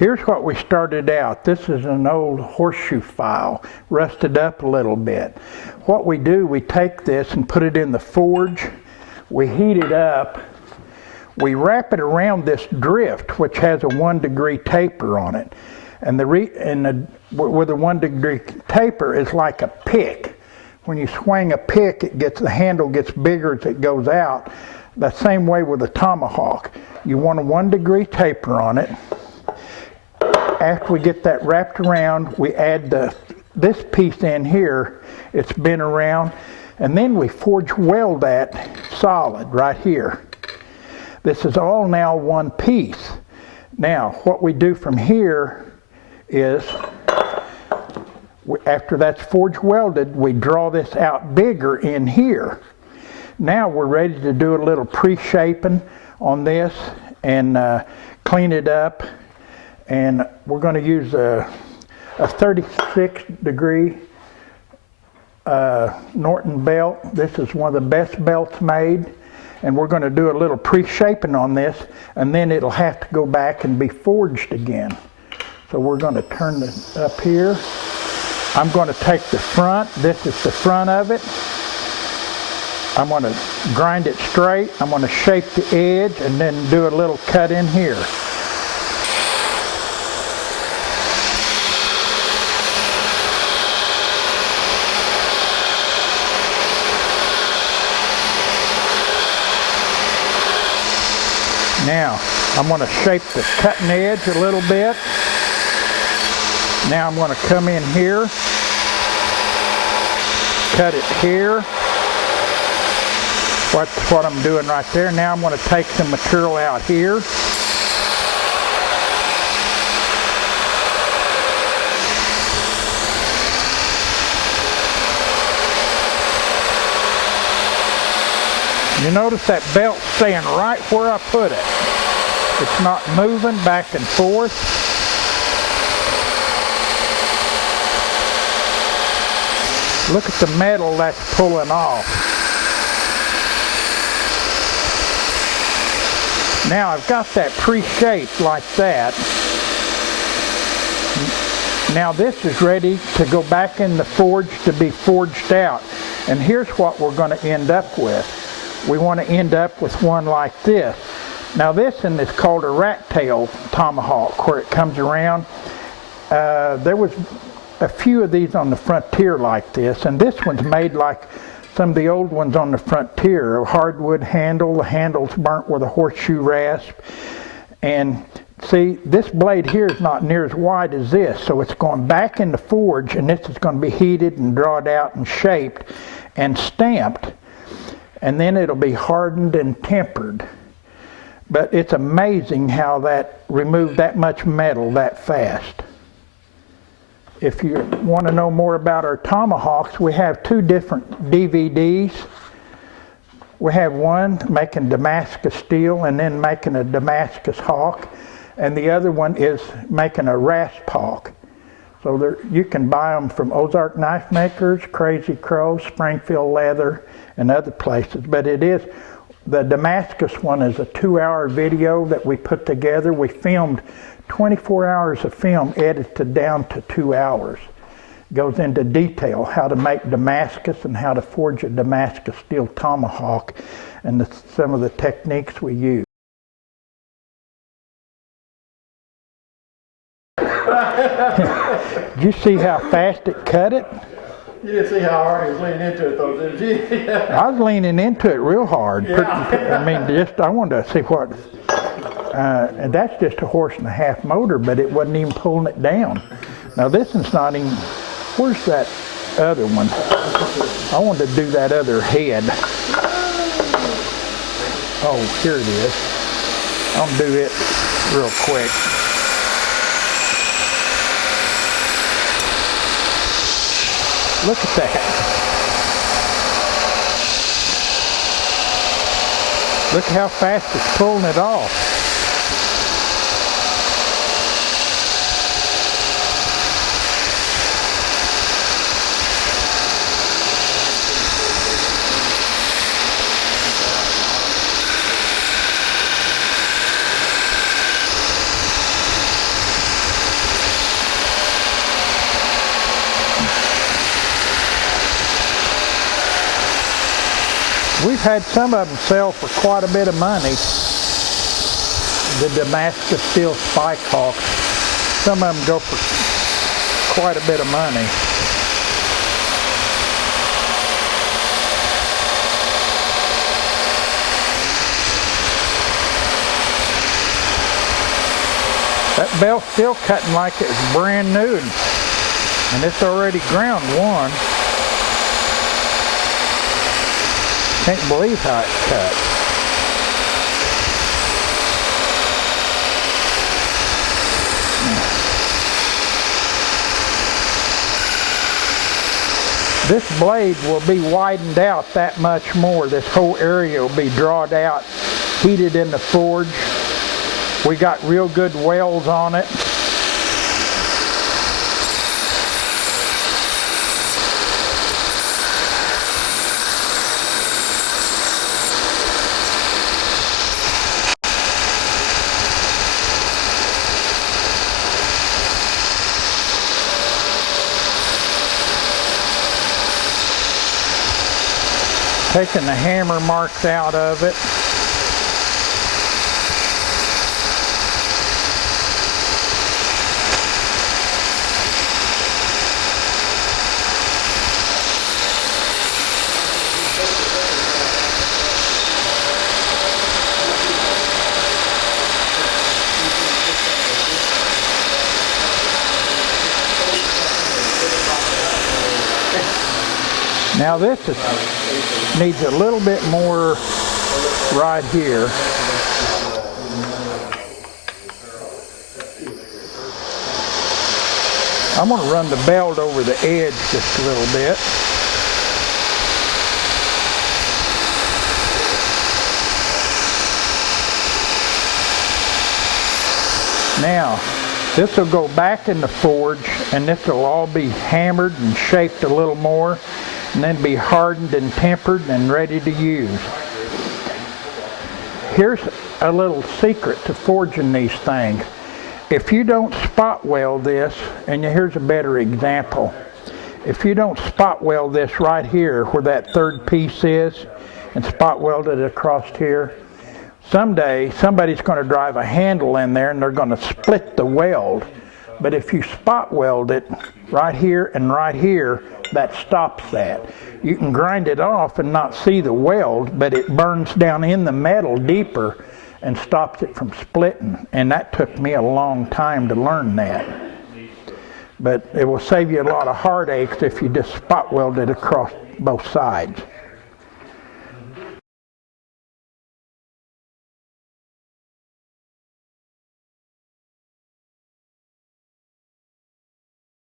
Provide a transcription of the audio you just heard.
Here's what we started out. This is an old horseshoe file, rusted up a little bit. What we do, we take this and put it in the forge. We heat it up. We wrap it around this drift, which has a 1-degree taper on it. And with a 1-degree taper is like a pick. When you swing a pick, the handle gets bigger as it goes out. The same way with a tomahawk. You want a 1-degree taper on it. After we get that wrapped around, we add this piece in here. It's been around, and then we forge weld that solid right here. This is all now one piece. Now, what we do from here is, after that's forge welded, we draw this out bigger in here. Now we're ready to do a little pre-shaping on this and clean it up. And we're going to use a 36-degree Norton belt. This is one of the best belts made. And we're going to do a little pre-shaping on this, and then it'll have to go back and be forged again. So we're going to turn this up here. I'm going to take the front. This is the front of it. I'm going to grind it straight. I'm going to shape the edge and then do a little cut in here. Now, I'm going to shape the cutting edge a little bit. Now I'm going to come in here, cut it here. That's what I'm doing right there. Now I'm going to take some material out here. You notice that belt staying right where I put it. It's not moving back and forth. Look at the metal that's pulling off. Now I've got that pre-shaped like that. Now this is ready to go back in the forge to be forged out. And here's what we're going to end up with. We want to end up with one like this. Now this one is called a rat tail tomahawk, where it comes around. There was a few of these on the frontier like this, and this one's made like some of the old ones on the frontier. A hardwood handle, the handle's burnt with a horseshoe rasp. And see, this blade here is not near as wide as this, so it's going back in the forge, and this is going to be heated and drawn out and shaped and stamped. And then it'll be hardened and tempered. But it's amazing how that removed that much metal that fast. If you want to know more about our tomahawks, we have 2 different DVDs. We have one making Damascus steel and then making a Damascus hawk. And the other one is making a rasp hawk. So you can buy them from Ozark Knife Makers, Crazy Crow, Springfield Leather, and other places. But the Damascus one is a 2-hour video that we put together. We filmed 24 hours of film edited down to 2 hours. It goes into detail how to make Damascus and how to forge a Damascus steel tomahawk and some of the techniques we use. Did you see how fast it cut it? You didn't see how hard he was leaning into it though, did you? I was leaning into it real hard. Yeah. I mean, I wanted to see what, and that's just a 1.5-horse motor, but it wasn't even pulling it down. Now this one's not even, where's that other one? I wanted to do that other head. Oh, here it is. I'll do it real quick. Look at that. Look how fast it's pulling it off. we've had some of them sell for quite a bit of money. The Damascus steel spike hawks, some of them go for quite a bit of money. That bell's still cutting like it was brand new, and it's already ground one. Can't believe how it cut. This blade will be widened out that much more. This whole area will be drawed out, heated in the forge. We got real good welds on it. Taking the hammer marks out of it. Now this needs a little bit more right here. I'm going to run the belt over the edge just a little bit. Now, this will go back in the forge, and this will all be hammered and shaped a little more, and then be hardened and tempered and ready to use. Here's a little secret to forging these things. If you don't spot weld this, and here's a better example. If you don't spot weld this right here where that third piece is, and spot weld it across here, someday somebody's going to drive a handle in there and they're going to split the weld. But if you spot weld it right here and right here, that stops that. You can grind it off and not see the weld, but it burns down in the metal deeper and stops it from splitting. And that took me a long time to learn that. But it will save you a lot of heartaches if you just spot weld it across both sides.